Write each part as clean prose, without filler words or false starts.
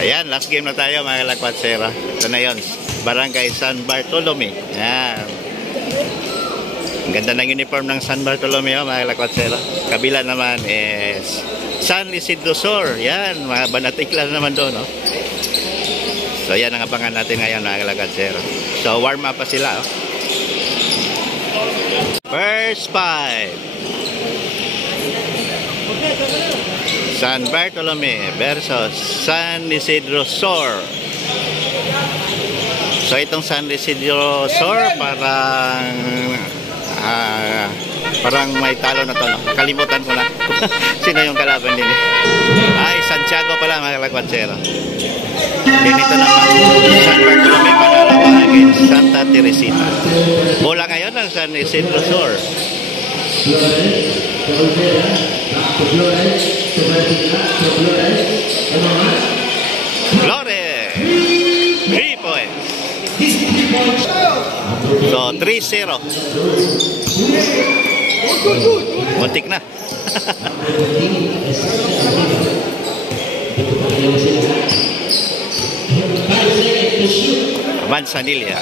Ayan, last game na tayo mga kalakwatsero. Ito na yun, Barangay San Bartolome. Ayan. Ang ganda ng uniform ng San Bartolome mga kalakwatsero. Kabila naman is San Isidro Sur. Yan, mga banatikla naman doon. No? So yan ang abangan natin ngayon mga kalakwatsero. So warm up pa sila. First five. San Bartolome versus San Isidro Sur. So itong San Isidro Sur parang may talo na to, no? Kalimutan ko na sino yung kalaban din ay Santiago pala mga kalakwatsero. Ganito naman San Bartolome panalawa against Santa Teresita. Bola ngayon ng San Isidro Sur. Flores 3 points. So 3-0. Muntik na. Manzanilla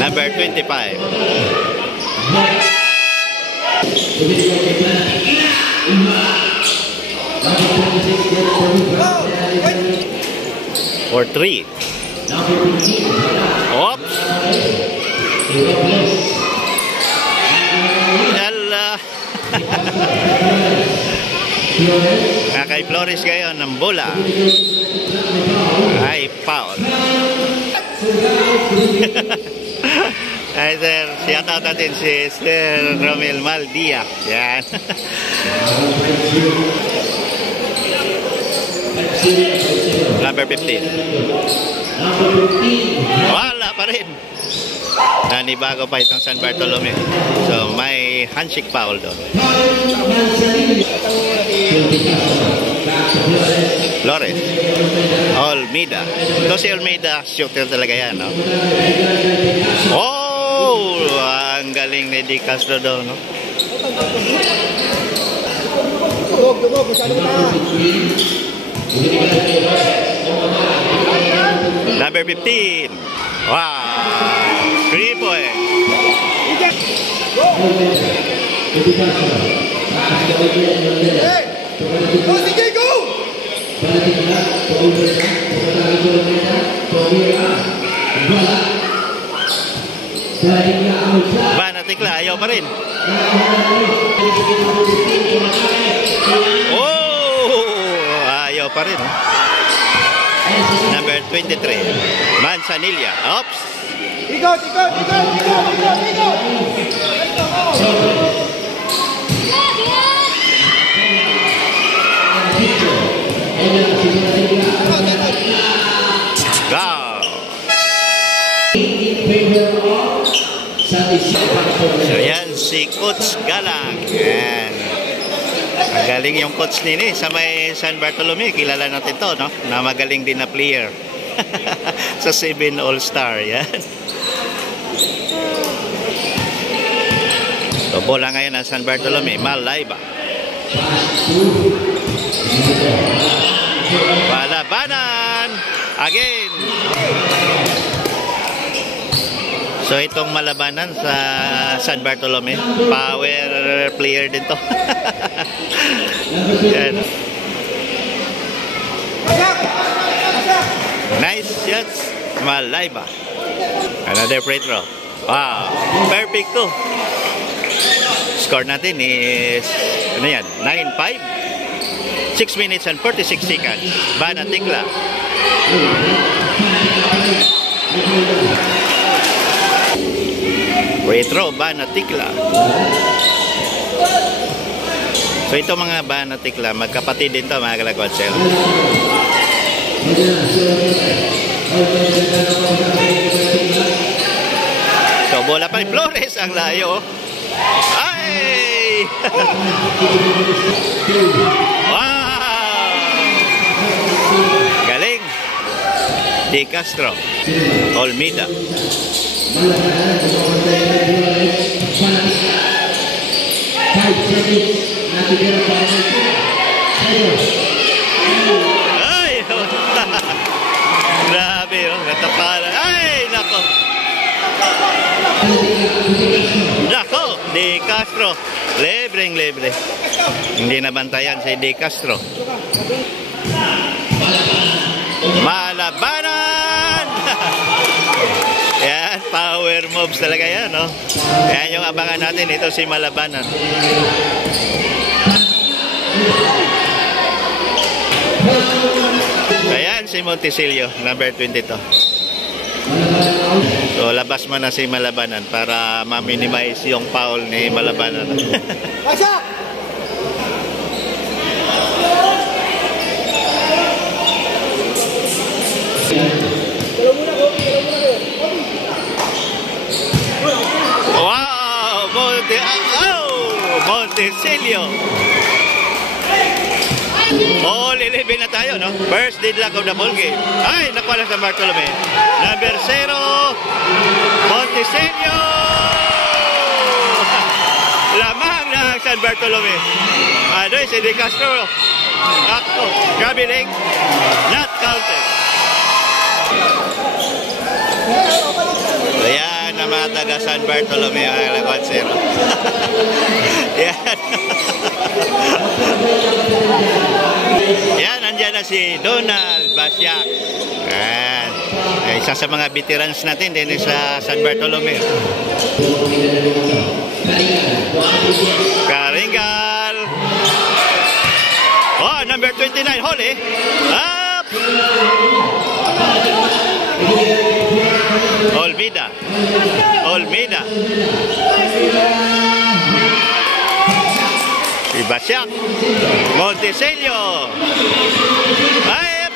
number 25. Or 3. Oops. Kay Flores ngayon ng bola ay foul. Ay sir, shout out natin si Sir Romel Maldia. Yan. Number 15. Wala pa rin. Nanibago pa itong San Bartolome. So may handshake foul doon. Flores. Olmida. Ito si Olmida, shooter talaga yan, no? Oh! Ang galing ni Di Castro doon, no? Number 15. Wow! 3 points. Go, sige, go! Banatikla, ayaw pa rin. Oh! Ayaw pa rin. Number 23. Manzanilla. Oops! Ikot! Go! So yan si Coach Galang. Yan. Magaling yung coach nini sa may San Bartolome. Kilala natin to, no? Na magaling din na player. Sa 7 All-Star. Yan. So bola ngayon ng San Bartolome. Malayba. Palabanan again. So itong malabanan sa San Bartolome, power player din to. Yan. Nice shots, Malayba. Another free throw. Wow, perfect to. Score natin is ano yan, 9-5. 6 minutes and 46 seconds. Banatikla. Free throw, Banatikla. So ito mga Banatikla, magkapatid din to mga kalakwatsero. So bola pa ni Flores, ang layo. Ay! Wow! Galing. Di Castro. Olmida. Ay! Nako, De Castro. Libre. Hindi nabantayan si De Castro. Malabanan! Yan, power moves talaga yan, no? Yan yung abangan natin. Ito si Malabanan. Ayan si Monticello, number 22. So, labas mo na si Malabanan para ma-minimize yung foul ni Malabanan. Pasok! Wow! Monticello! All 11 na tayo, no? First deadlock of the ball game. Ay, nakuha lang sa Bartolome. Number 0, Monticello! Lamang ng San Bartolome. Ano si De Castro? Ako, traveling, not counted. Ayan ang mga taga San Bartolome, ang lakwat 0. Yan. Yan, nandyan na si Donald Basiak. Yan. Isa sa mga veterans natin din sa San Bartolome. Karingal. Oh, number 29, Holly. Up! Olmida. Si Basiak. Monticello. Ay!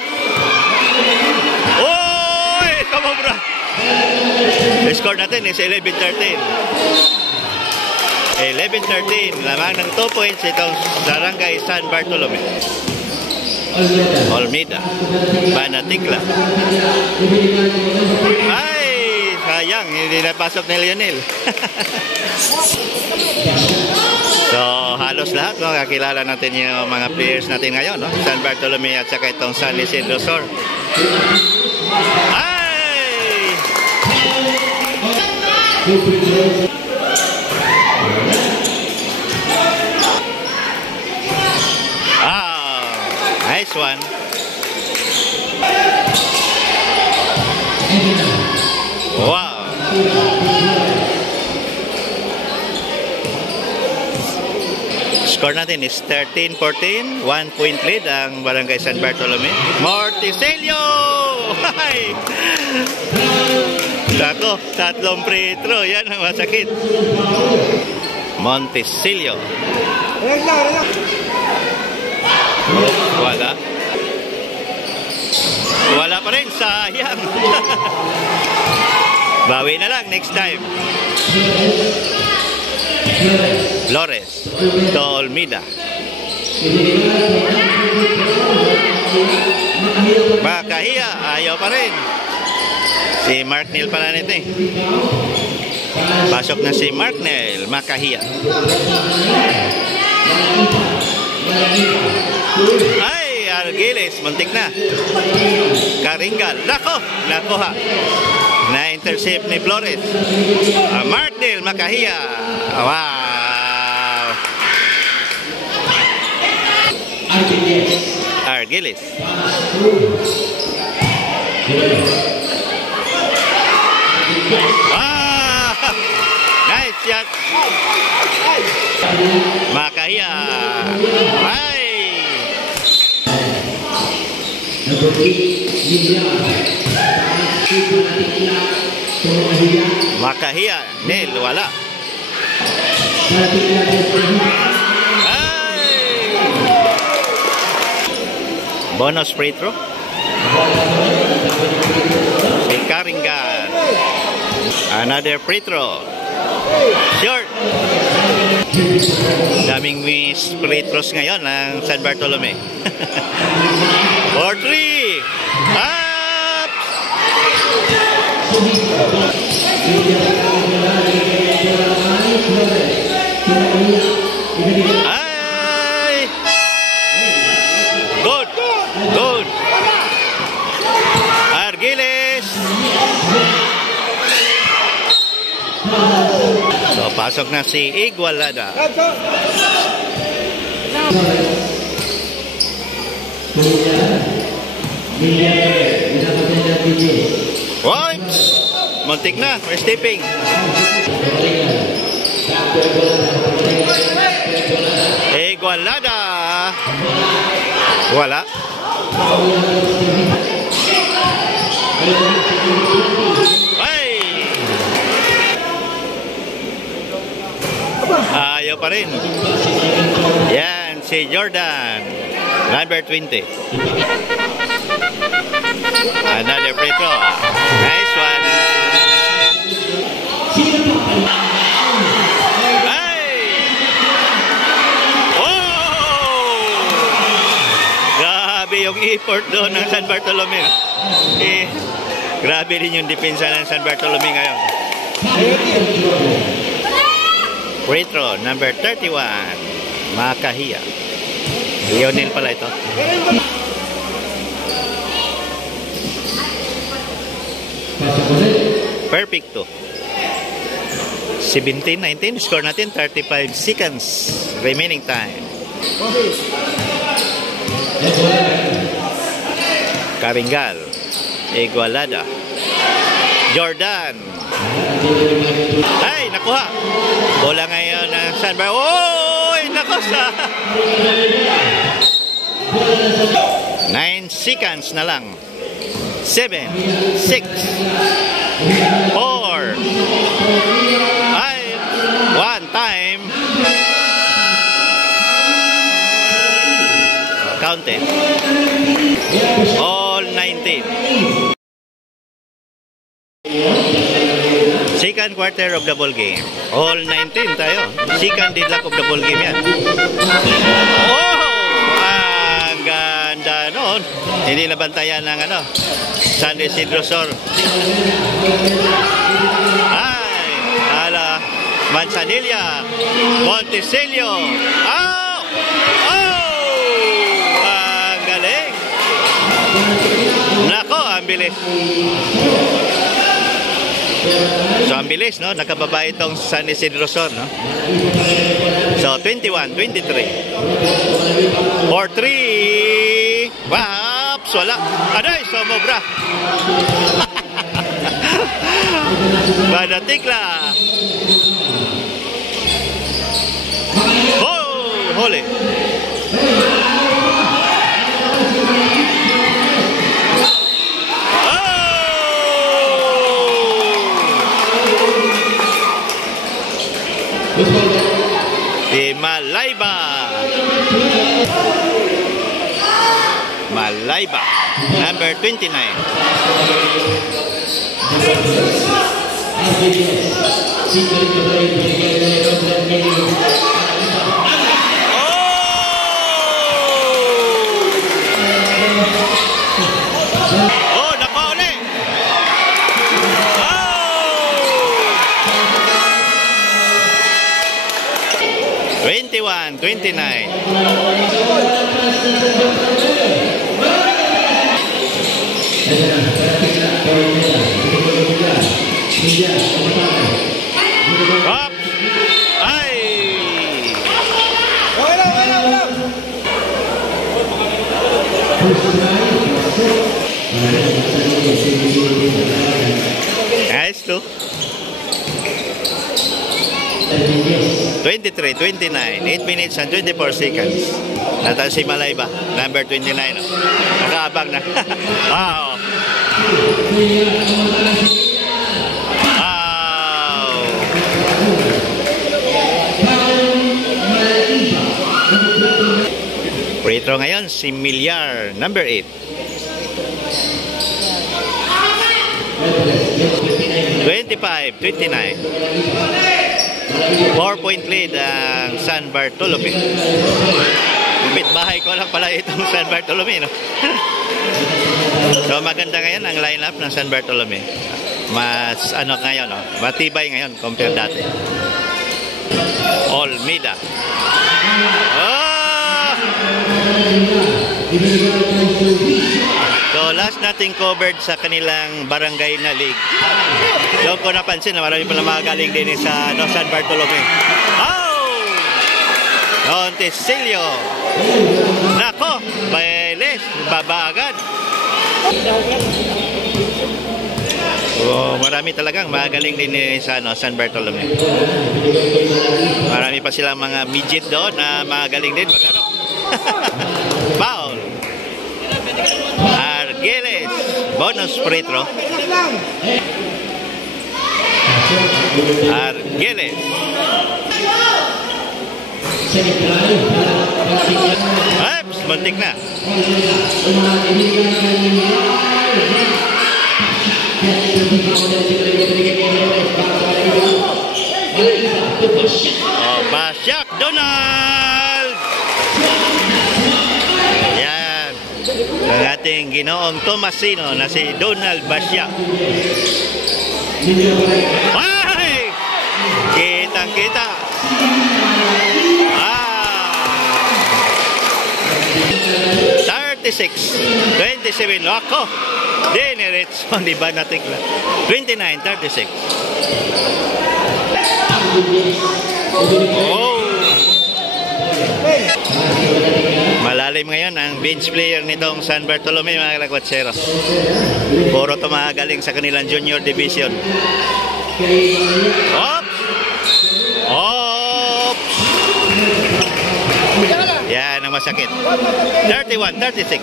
Oy! Kamabra! Score natin is 11-13. 11-13. Lamang ng 2 points itong Barangay San Bartolome. Olmida. Banatikla. Ay! Sayang, hindi napasok ni Lionel. So, halos lahat, no? Kakilala natin yung mga players natin ngayon, no? San Bartolome at saka itong San Isidro Sur. Ay! Nice one. Wow. Score natin is 13-14. 1 point lead ang Barangay San Bartolome. Monticello! Ay! Dako, 3 free throw. Yan ang masakit. Monticello. Wala pa rin, sayang. Bawi na lang next time. Flores to Olmida. Makahiya, ayaw pa rin. Si Mark Neal pala nito eh. Pasok na si Mark Neal, Makahiya. Ay, Argiles, muntik na. Karingal, nako, nakuha. Na-intercept ni Flores. Martinel, Makahiya. Wow. Argiles. Nice shot. Makahiya. Ay. Makahiya, Nel, wala. Ay. Bonus free throw. Si Karingan. Another free throw. Short. Daming miss free throws ngayon ng San Bartolome. 4-3. Up! Ay! Good! Good! Argiles! Papasok na si Igualada. Oy! Muntik na. We're stepping. Igualada. Wala. Ay! Ayaw pa rin. Yan, si Jordan. Number 20. Another free throw. Nice one. Ay! Oh! Grabe yung effort doon ng San Bartolome. Grabe rin yung depensa ng San Bartolome ngayon. Free throw, number 31. Makahiya. Lionel pala ito. Perfect to. 17-19. Score natin 35 seconds. Remaining time. Karingal. Igualada. Jordan. Ay, nakuha. Bola ngayon ng San Bar. Oy, nakusa. 9 seconds na lang. 7, 6, 4. Ay, one time. Counted. All 19. Second quarter of the ball game. All 19 tayo. Second deadlock of the ball game yan. Oh! Ang ganda noon. Hindi nabantayan ng San Isidro Sur. Ay! Ala! Manzanilla. Monticello. Oh! Oh! Ang galing. Nako, ang bilis. So, ang bilis, no? Nakababa itong San Isidro Sur, no? So, 21-23. 4-3. Waps! Wala. Aday! Sumobra. Badatikla. Oh! Huli. Si Malayba. Malayba. Number 29. Oh, napauli. 21-29. Up. Ay. Wala. Nice too. 23-29, 8 minutes and 24 seconds. Nata si Malayba, number 29. Nakaabang na. Wow. Wow. Free throw ngayon si Milyar, number 8. 25-29. 4-point lead ang San Bartolome. Bit bahay ko lang pala itong San Bartolome, no? So maganda ngayon ang lineup ng San Bartolome. Mas ngayon, no? Matibay ngayon compare dati. Olmida. Oh! So So last nating covered sa kanilang barangay na league. Doon ko napansin na marami pala mga galing din sa San Bartolome. Oh! Montesilio. Nako, Bailes, baba agad. Oh, marami talagang magaling din sa San Bartolome. Marami pa silang mga midget doon na magaling din maglaro. Foul. Argeles, bonus free throw. Argeles. Oops, muntik na. Oh, Basyak Donald. Yan. Ang ating ginoong Tomasino na si Donald Basyak. Ay! Kitang-kita. 36-27. Ako. Dineretso. Di ba natikla? 29-36. Oh. Malalim ngayon ang bench player nitong San Bartolome, mga kalakwatsero. Puro tumagaling sa kanilang junior division. Oops! Oops! Yan ang masakit. 31-36.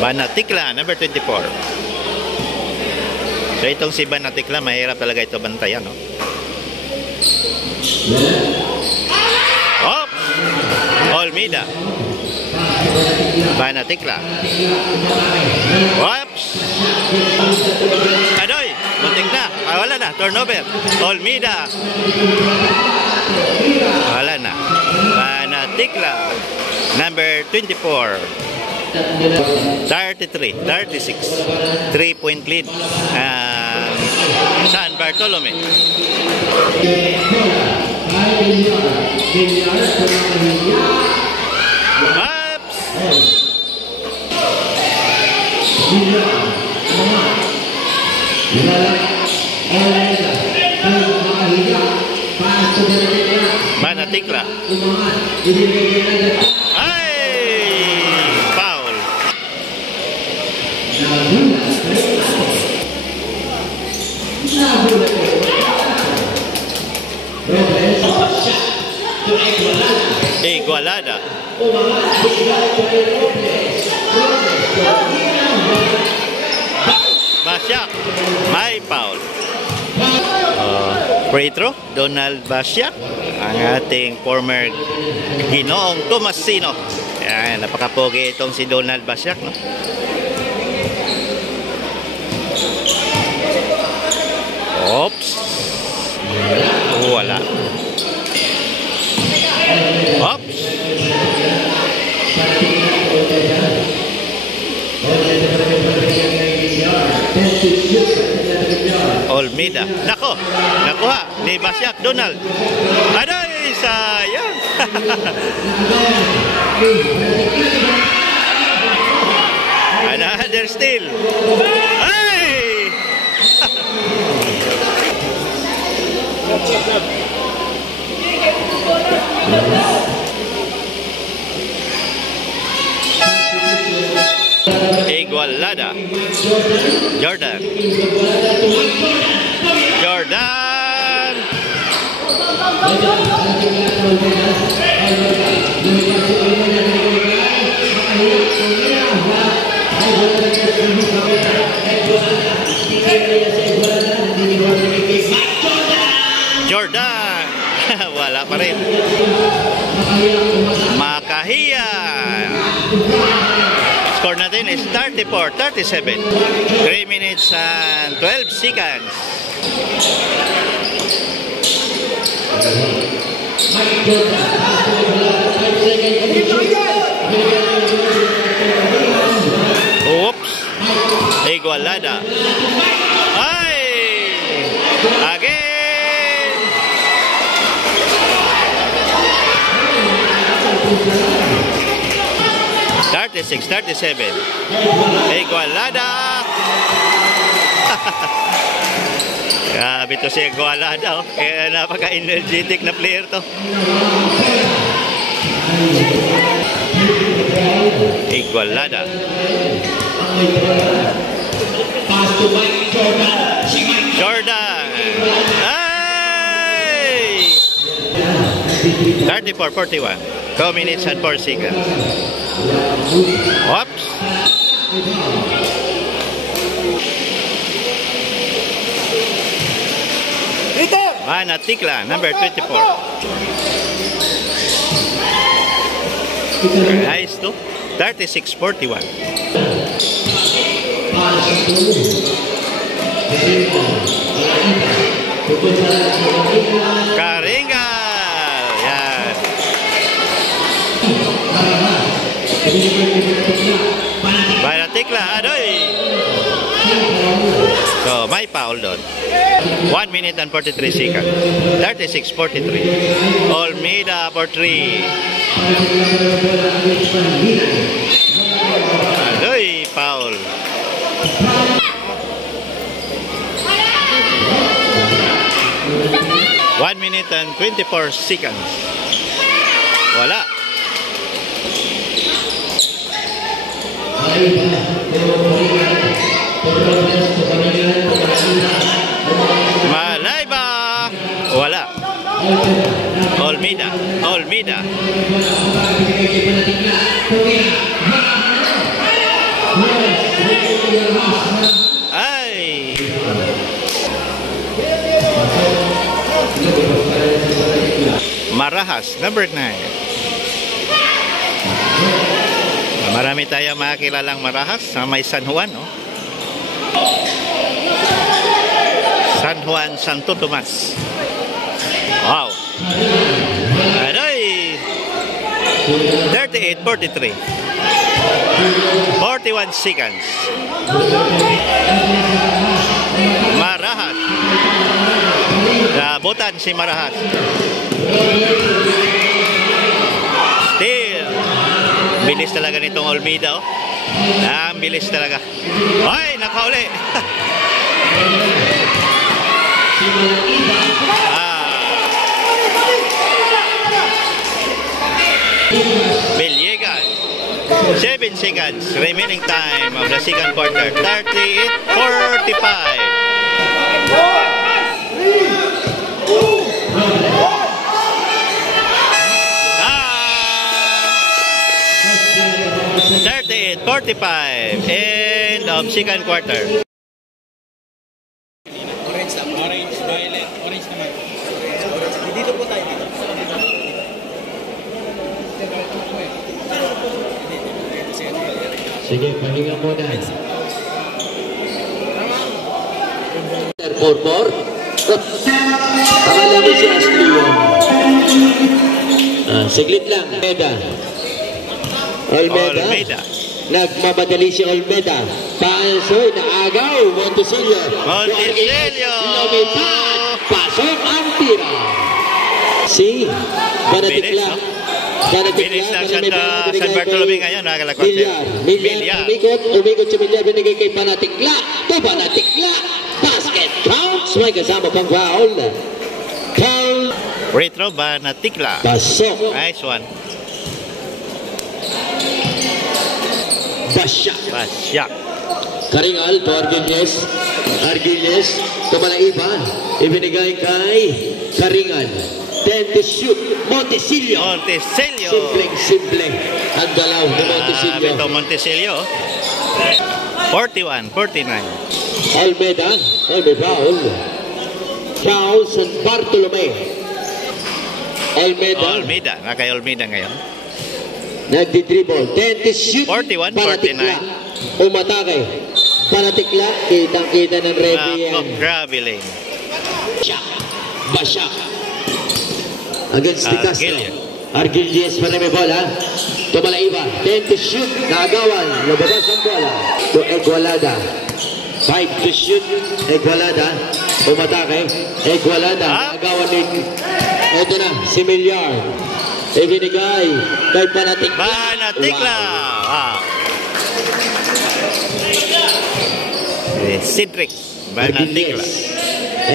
Banatikla, number 24. So itong si Banatikla, mahirap talaga ito bantayan, no? Oops! Olmida. Banatikla. Oops! Adoy! Muntik na. Wala na. Turnover. Olmida. Wala na. Banatikla. Number 24. 33-36. 3-point lead. San Bartolome. Oops! Banatikla. Ay! Foul. Igualada. Basyak. May foul. Free throw, Donald Basyak, ang ating former ginoong Tomasino. Ayan, napakapogi itong si Donald Basyak, no? Oops. Wala. Oops. Olmida. Nako, nakuha ni Basyak Donald. Aday, sayang. Another steal. Ay! Igualada. Jordan. Jordan. Jordan. Wala pa rin. Makahiya. Score natin is 34-37. 3 minutes and 12 seconds. Oops. Igualada. Ay! Again! 36-37. Igualada. Grabe to si Igualada. Oh. Kaya napaka-energetic na player to. Igualada. Jordan. Ay! 34-41. 2 minutes and 4 seconds. Oops. Manatikla, number 24. Nice to 36-41. Karingal. Yan. Manatikla, adoy. So, may foul doon. 1 minute and 43 seconds. 36-43. Olmeda for 3. Adoy, foul. One minute and 24 seconds. Wala. Malayba. Wala. Olmeda. Olmeda. Ay. Marahas, number 9. Marami tayong makilalang Marahas sa may San Juan, no? San Juan, Santo Tomas. Wow. Adoy. 38-43. 41 seconds. Marahas. Nabutan si Marahas. Still. Bilis talaga nitong Olmeda, oh. Ang bilis talaga. Ay, nakauli. Villegas. 7 seconds remaining time of the second quarter. 38-45. 38-45. End of second quarter. Orange naman. Orange, violet. Orange naman. Dito po tayo. Sige, pahinga muna. 4-4. Akala mo si Ashley yun. Siglit lang. Olmeda. Nagmamadali si Olmeda. Paansoy, naagaw. Montesillo. Lumipad. Pasok ang tira. Si Banatikla. Bilis ng San Bartolome ngayon, nakalakot. Milyar. Umikot si Milyar. Binigay kay Banatikla. Banatikla. Basket counts. May kasama pang foul. Foul. Retro Banatikla. Pasok. Nice one. Basyak. Karingal to Argilles. Tumalaiba. Ibinigay kay Karingal. 10 to shoot. Montesillo. Simpleng. Ang galaw ni Montesillo. Ito Montesillo. 41-49. Olmeda. Foul. Foul San Bartolome. Olmeda. Nakay Olmeda ngayon. Nagdi-dribble. 10 to shoot. 41-49. Umatake. Banatikla. Kitang-kita ng referee yan. Grabe lane. Basyak. Against the Castro. Argilles pa rin may bola. Tumalaiba. 10 to shoot. Naagawan. Lababas ang bola. To Igualada. 5 to shoot. Igualada. Umatake. Igualada. Naagawan din. Ito na. Si Milyar. Ibinigay kay Banatikla. Banatikla. Wow. Cedric Banatikla.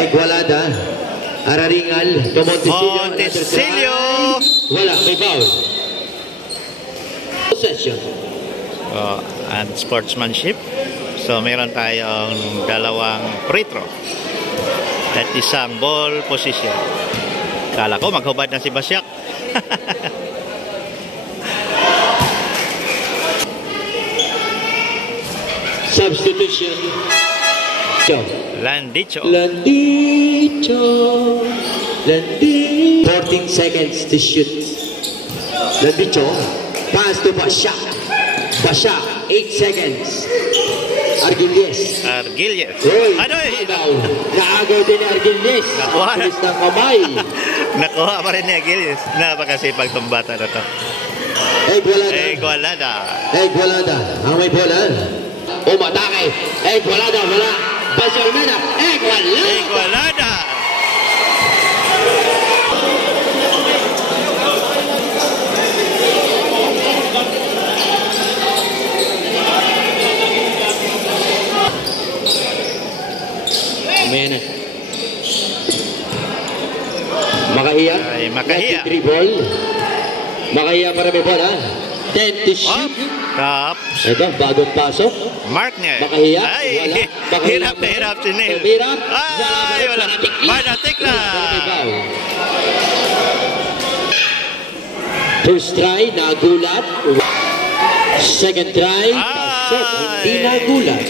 Igualada. Araringal. To Montesillo. Montesillo. Wala, may foul. Possession. Oh, and sportsmanship. So meron tayong dalawang free throw at isang ball position. Kala ko maghubad na si Basyak. Substitution. Landicho. 14 seconds to shoot. Landicho. Pass to Basyak. Basyak. 8 seconds. Argilies. Argilies. Adoy! Naagaw din ni Argilies. Nakuha. Pulis ng kamay. Nakuha pa rin ni Argilies. Napakasipag tong bata na to. Igualada. Igualada. Ang may bola. Umatake. Igualada. Wala. Basi Almena. Igualada. Igualada. Mena. Makahiya. Ay, Makahiya. Dribble. Makahiya para may bola. 10 to shoot. Top. Ito, bagong pasok. Markner. Makahiya. Ay, Wala. Makahiya. hirap na hirap si Neil. Hirap. Ay, wala. Banatikla. First try, nagulat. Second try, pasok. Hindi nagulat.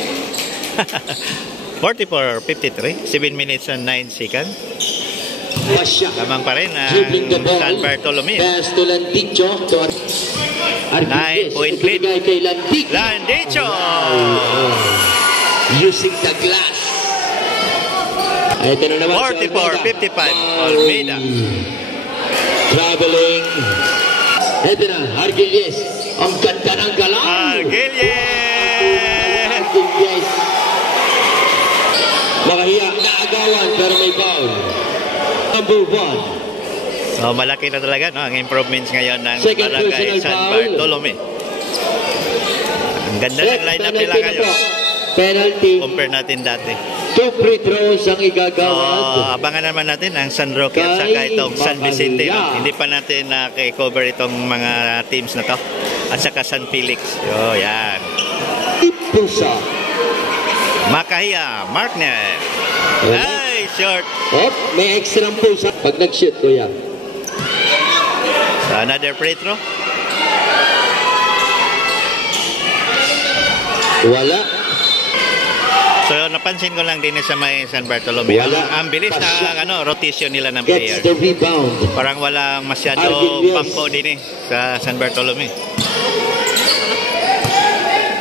44-53, 7 minutes and 9 seconds. Basyak. Lamang pa rin ang Dribbling the ball. San Bartolome. Pass to Landicho. To Argilies. 9-point lead. Ibigay kay Landicho. Landicho. Using the glass. Ito na naman 44-55, Almeida. Traveling. Ito na, Argilies. Ang ganda ng galaw. Argilies. Argilies. Makahiya, naagawan pero may foul. Number 1. So malaki na talaga no, ang improvements ngayon ng Second Barangay personal San foul. Bartolome. Ang ganda ng lineup nila Penalty na ngayon. po. Penalty. Compare natin dati. 2 free throws ang So, igagawad. abangan naman natin ang San Roque at Kay saka itong San Vicente. No? Bacalao. Hindi pa natin na-cover itong mga teams na to. At saka San Felix. Oh, yan. Pusa. Makahiya, Markner. Ay, short. Oh, may extra pusa. Pag nag-shoot, kuya. So, another free throw. Wala. So, napansin ko lang din sa may San Bartolome. Wala. Ang bilis Pasya. na rotation nila ng Gets player. the rebound. Parang walang masyado Argilies. pampo din sa San Bartolome.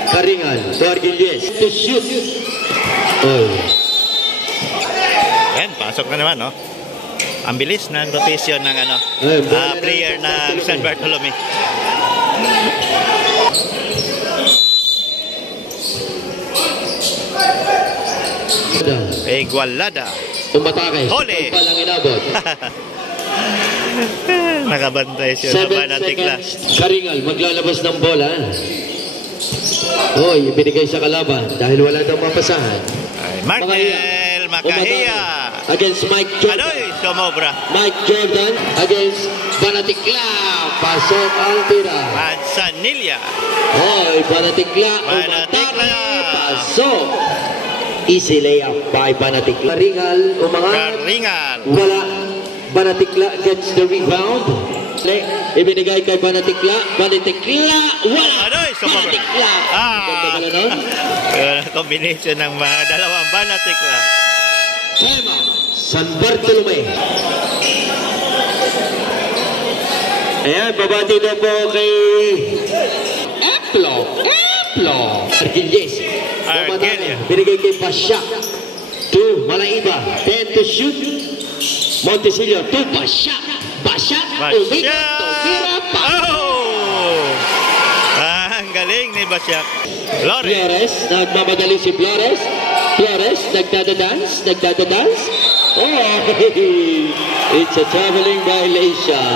Karingan. To Argilies. To shoot. Oh. Yan, pasok na naman, no? Ang bilis ng rotation ng player ng San Bartolome. Igualada. Umatake. Huli. Palang inabot. Nakabantay siya na 7 Banatikla. seconds. Karingal maglalabas ng bola. Hoy, ibinigay sa kalaban dahil wala daw mapasahan. Markel Makahiya. Against Mike Jordan. Adoy, sumobra. Mike Jordan against Banatikla. Pasok ang tira. Manzanilla. Hoy, Banatikla. Banatikla. Pasok. Easy layup by Banatikla. Karingal umangat. Karingal. Wala. Banatikla gets the rebound. Ibinigay kay Banatikla. Banatikla. Wala. Adoy, sumobra. Banatikla. Ganda pala nun. Combination ng mga dalawang Banatikla. Tema. San Bartolome. Ayan, babati na po kay Eplo. Argilies. Argilies. Binigay kay Basyak. 2, Malaiba. 10 to shoot. Montesillo. 2, Basyak. Basyak. Tumira. Oh! Ang galing ni Basyak. Flores. Flores. Nagmamadali si Flores. Flores. Nagdadadance. Oh, it's a traveling violation.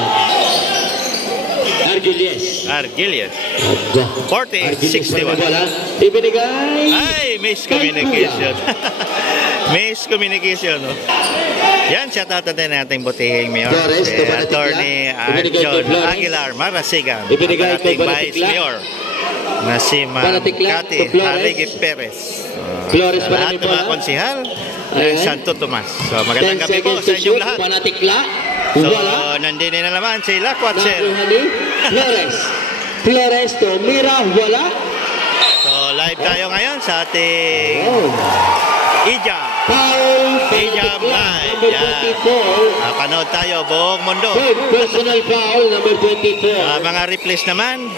Argilies. Argilies. 48-61. Ibinigay. Ay, miscommunication. Miscommunication, no? Yan, shout out natin nating butihing mayor. Flores, Si Tumanatila. Attorney Ibinigay kay John Flores. Aguilar Marasigan. Ibinigay At kay ating Vice Tumanatila. Mayor na si Ma'am Tumanatila Cathy to Flores. Harigi Perez. Flores Sa para lahat ni ng mga Bola. konsihal ng Ayan. Santo Tomas. So, 10 magandang gabi po seconds sa to inyong shoot. lahat. Panatikla. So, Wala. nandini na naman sila, Quatsel. Nakuha ni Flores. Flores to Mira. Wala. So, live tayo ngayon sa ating Oh. Ija. Foul. Ija Panatikla. Blind. Number Yan. 24. Panood tayo buong mundo. Third personal foul. Number 24. Mga replays naman,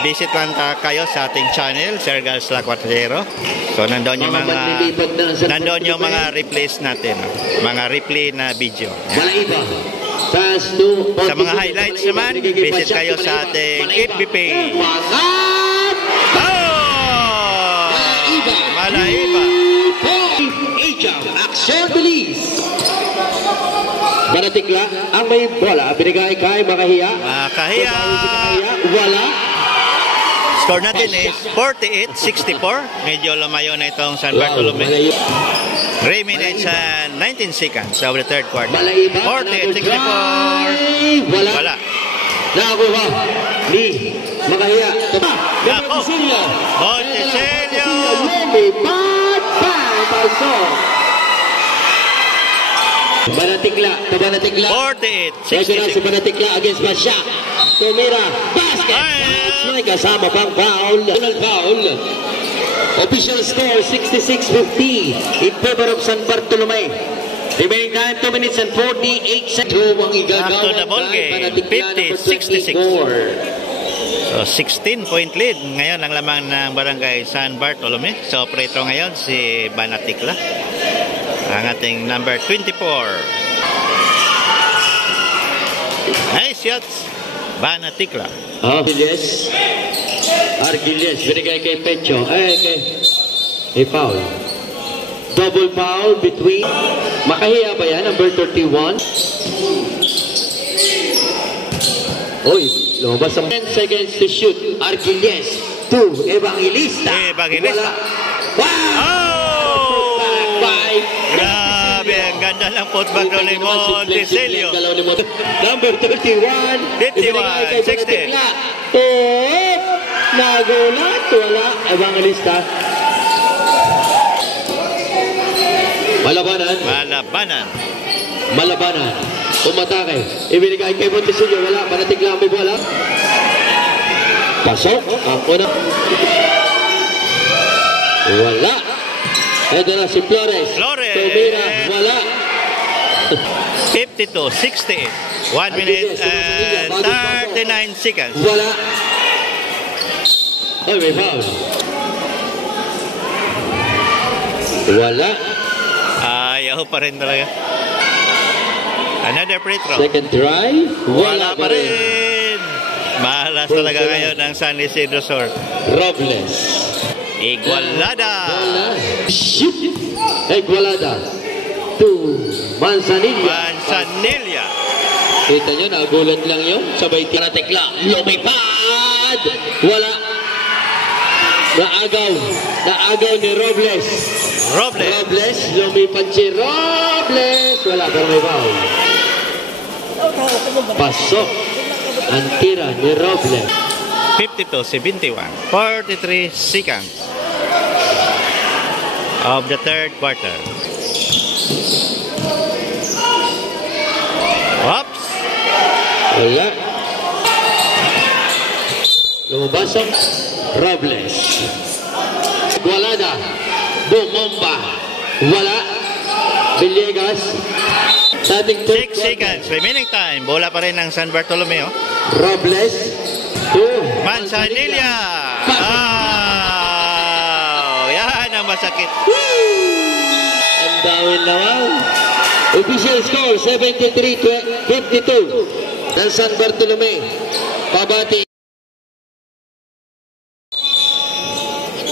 visit lang kayo sa ating channel, Sir Gals La Cuatrero. So, nandun yung manlilipat na sa nandun yung Portugal. mga replays natin. Mga replay na video. Yan. Wala iba. Pass to Sa mga highlights naman, visit kayo sa ating FB page. Oh! Malaiba. Action bilis. Manatikla ang may bola. Binigay kay Makahiya. Kahiya. Wala. Score natin is 48-64. Medyo lumayo na itong San Bartolome. 3 minutes and 19 seconds of the third quarter. Malaiba. 48-64. Wala. Wala. Nakakuha ni Makahiya. Nako. Monteselio. Lumipat. Bang. Pasok. Manatikla. 48-64. Si Manatikla against Masya. Tumira. Basket. May kasama pang foul. Foul. Official score 66-50 in favor of San Bartolome. Remaining time 2 minutes and 48 seconds. After the ball game, 50-66. So 16-point lead ngayon ang lamang ng Barangay San Bartolome. So operator ngayon si Banatikla. Ang ating number 24. Nice shots. Banatikla. Argiles. Binigay kay Pecho. Kay foul. Double foul between. Makahiya ba yan? Number 31. Oy, lumabas ang 10 seconds to shoot. Argiles to Evangelista. Evangelista. Wow! Oh! Five. Grabe, ang ganda ng putback doon ni Monteselio. Number 31. 51, 60. Nagulat. Wala. Evangelista. Malabanan. Umatake. Ibinigay kay Montesillo. Wala. Panatikla may bola. Pasok. Ang una. Wala. Ito na si Flores. Tumira. Wala. 52-68. 1 minute and 39 seconds. Wala. Ay, may foul. Wala. Ayaw pa rin talaga. Another free throw. Second try. Wala pa rin. Malas talaga ngayon ang San Isidro Sur. Robles. Igualada. Shoot. Igualada. To Manzanilla. Kita nyo, nagulat lang yun. Sabay tinatikla. Lumipad. Wala. Naagaw ni Robles. Robles. Lumipad si Robles. Wala, pero may foul. Pasok. Ang tira ni Robles. 52-71. 43 seconds of the third quarter. Oops. Wala. Lumabas ang Robles. Igualada. Bumomba. Wala. Villegas. Sa ating 6 seconds. Remaining time. Bola pa rin ng San Bartolomeo. Robles. To Manzanilla. Yan ang masakit. Ang dawin naman. Official score 73-52 ng San Bartolome. Pabati.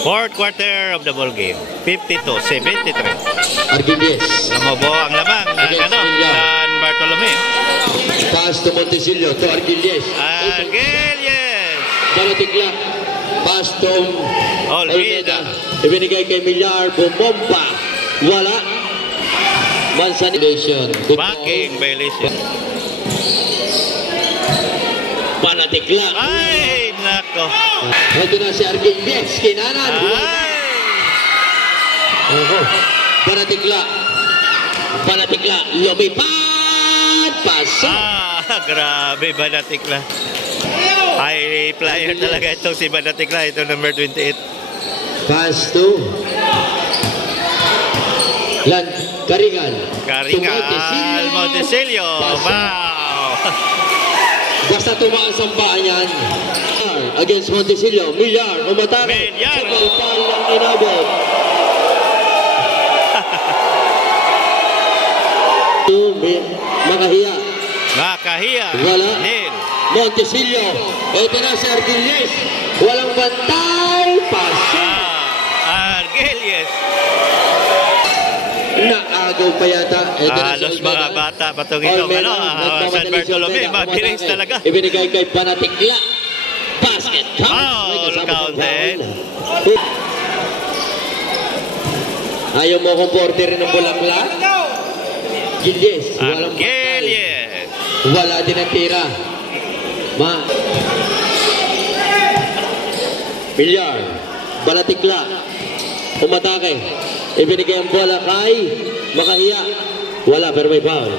Fourth quarter of the ball game. 52-73. Argilies. Lumobo ang lamang ng San Bartolome. Pass to Montesillo to Argilies. Argelies. Banatikla. Pastom. Olvida. Ibinigay kay Millar. Bumompa. Wala. Mansanilation. Backing violation. Banatikla. Ay, nako. Ito na si Argilies. Kinanan. Ay. Banatikla. Banatikla. Lumipad. Pasok. Grabe, Banatikla. High flyer talaga itong si Banatikla. Ito number 28. Pass to Karingal. Karingal Montesilio. Wow. Basta tumaas ang paa niyan. Against Montesilio. Millar. Umatake. Millar. Sabay palang inabot. Makahiya. Makahiya. Wala. Nil. Montesilio. Ito na si Argilies. Walang bantay. Pasok. Argilies. Naagaw pa yata. Halos mga bata patong itong San Bartolome. Mabilis talaga. Ibinigay kay Banatikla. Basket count. Foul counted. Ayaw mo kong border ng Bulaklak? Gilies. Argilies. Wala din ang tira. Millar. Banatikla. Umatake. Ibinigay ang bola kay Makahiya. Wala pero may foul.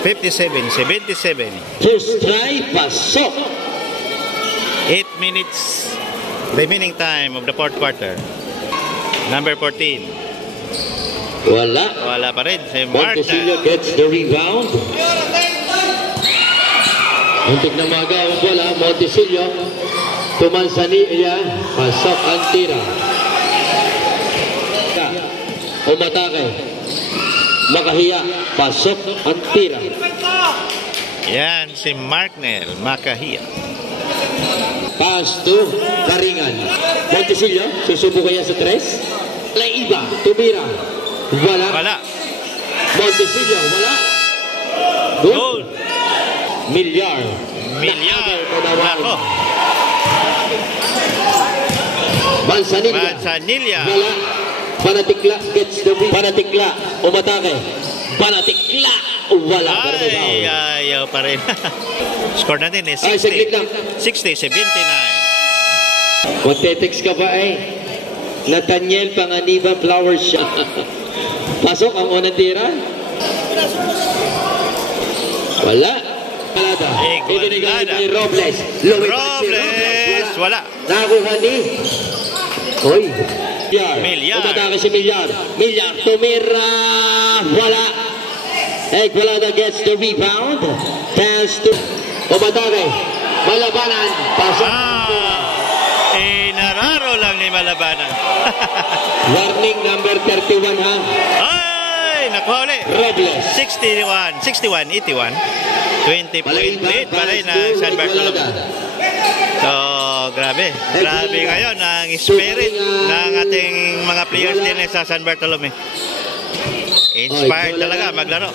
57-77. First try. Pasok. 8 minutes remaining time of the fourth quarter. Number 14. Wala. Wala pa rin si Montesilio Marta. gets the rebound. Untik na maga ang bola. Montesilio. Tumansaniya. Pasok ang tira. Umatake. Makahiya. Pasok ang tira. Yan si Marknell Makahiya. Pass to Karingan. Montesilio. Susubo kaya sa tres. Laiba. Tumira. Wala. Wala. Montesilio. Wala. Goal. Millar. Millar. Nako. Mansanilla. Mansanilla. Wala. Banatikla gets the beat. Banatikla. Umatake. Banatikla. Wala. Ay, ayaw pa rin. Score natin eh. Ay, saglit lang. 60-79. Magte-text ka ba eh? Nathaniel Panganiba Flower Shop. Pasok ang unang tira. Wala. Balada. Ibinigay kay Robles. Robles. Wala. Nakuha ni. Hoy. Millar. Umatake si Millar. Millar. Tumira. Wala. Egualada gets the rebound. Pass to. Umatake. Malabanan. Pasok. Nararo lang ni Malabanan. Warning number 31 ha. Ay, nakuha ulit. Robles. 61-81. 20-point lead pa rin ng San Bartolome. So, grabe. Grabe ngayon ang spirit ng ating mga players din sa San Bartolome. Inspired talaga maglaro.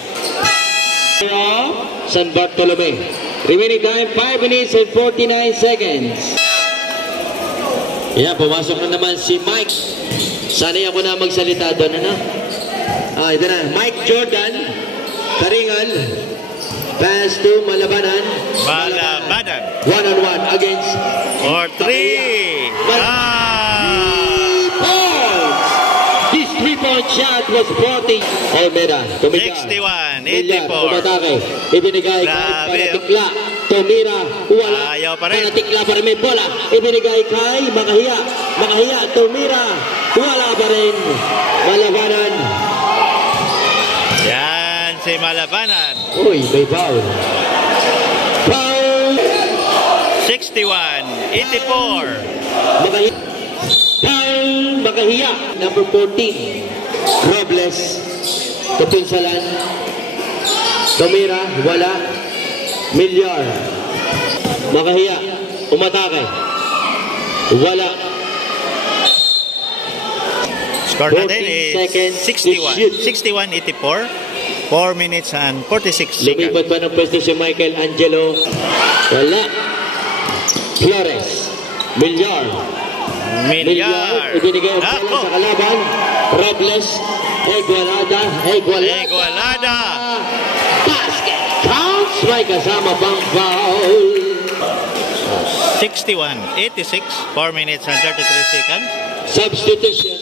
San Bartolome. Remaining time 5 minutes and 49 seconds. Yeah, pumasok na naman si Mike. Sanay ako na magsalita doon, ano? Ito na. Mike Jordan. Karingal. Pass to Malabanan. Malabanan. 1-on-1 against. For 3. This 3-point shot was 40. Almeda. 61-84. Umatake. Ibinigay kay Banatikla. Tumira. Wala. Ayaw pa rin. Banatikla pa rin may bola. Ibinigay kay Makahiya. Makahiya. Tumira. Wala pa rin. Malabanan. Yan si Malabanan. Uy, may foul. Foul. 61-84. Makahiya. Foul. Makahiya. Number 14. Robles. Kapunsalan. Tumira. Wala. Millar. Makahiya. Umatake. Wala. Score natin is 61-84. 4 minutes and 46 seconds. Lumipat pa ng pwesto si Michael Angelo. Wala. Flores. Milyar. Milyar. Ibinigay ang bola sa kalaban. Robles. Igualada. Igualada. Basket counts. May kasama pang foul. 61-86. 4 minutes and 33 seconds. Substitution.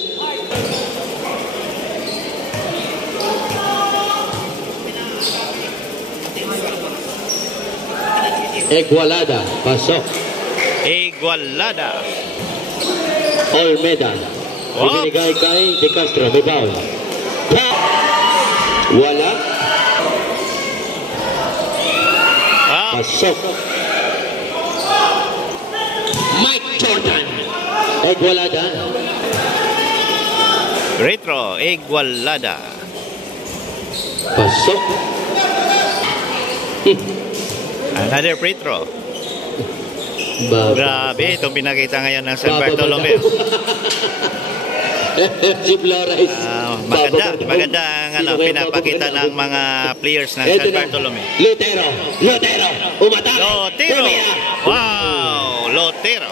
Igualada. Pasok. Igualada. Olmeda. Ibinigay kay De Castro. May foul. Wala. Pasok. Mike Jordan. Igualada. Retro. Igualada. Pasok. Another free throw. Grabe, itong pinakita ngayon ng San Bartolome. Si Flores. Maganda ang pinapakita ng mga players ng San Bartolome. Lotero. Umatake. Lotero. Wow, Lotero.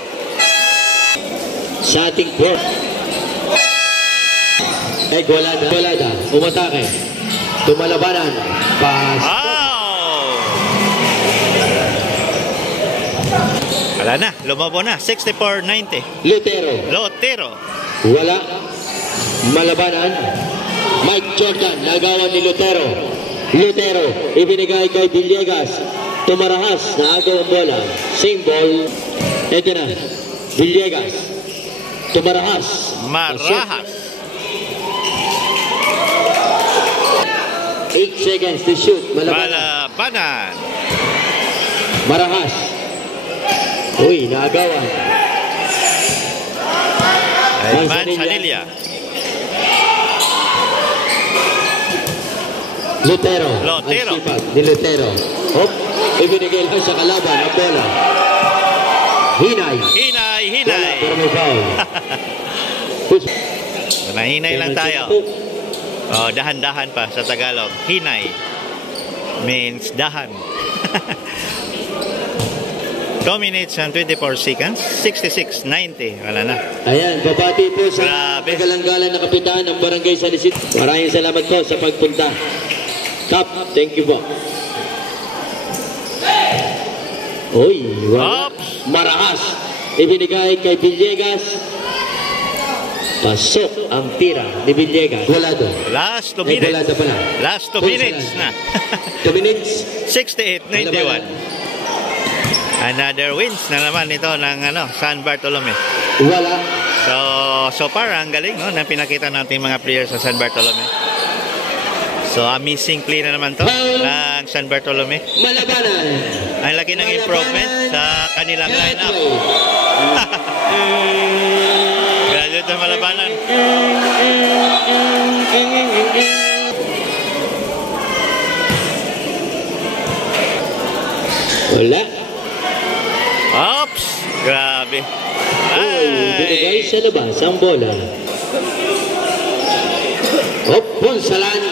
Sa ating court. Igualada. Umatake. Tumalabanan. Pass. Wala na, lumabo na. 64-90. Lotero. Wala. Malabanan. Mike Jordan. Nagawan ni Lotero. Ibinigay kay Villegas. Tumarahas. Naagaw ang bola. Same ball. Ito na. Villegas. Tumarahas. Marahas. 8 seconds to shoot. Malabanan. Marahas. Uy, naagawan. Manzanilla. Lotero. Ang sipag ni Lotero. Hop. Ibinigay lang sa kalaban ang bola. Hinay. Wala, pero may foul. Nahinay lang tayo. Dahan-dahan pa sa Tagalog. Hinay means dahan. 2 minutes and 24 seconds. 66-90. Wala na. Ayan, babati po sa kagalanggalan na kapitan ng Barangay San Isidro. Maraming salamat po sa pagpunta. Kap, thank you po. Uy, wala. Marahas. Ibinigay kay Villegas. Pasok ang tira ni Villegas. Wala doon. Last 2 minutes. Wala pala. Last 2 minutes na. 2 minutes. 68-91. Another wins na naman ito ng San Bartolome. Wala. So far, ang galing ng pinakita nating mga players sa San Bartolome. So, amazing play na naman to ng San Bartolome. Malabanan. Ang laki ng improvement sa kanilang lineup. Graduate na malabanan. Wala. Oops! Grabe. Binigay sa labas ang bola. Ponsalan.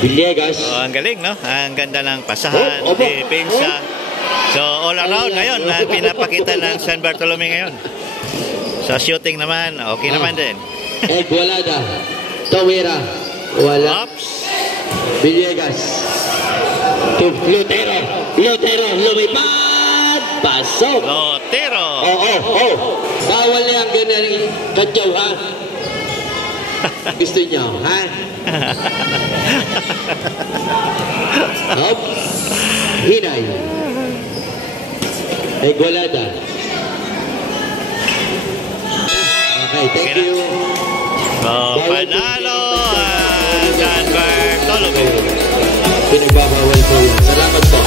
Villegas. Ang galing, no? Ang ganda ng pasahan, depensa. So, all around ngayon, pinapakita ng San Bartolome ngayon. Sa shooting naman, okay naman din. Igualada. Tawera. Wala. Oops! Villegas. Lotero. Lumipad. Pasok. Lotero. Bawal yan ganyan kadyaw, ha? Gusto niyo, ha? Hop. Hinay. Igualada. Okay, thank you. Panalo ang San Bartolome. Pinagbabawal po yun. Salamat po.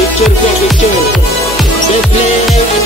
Picture. Best player and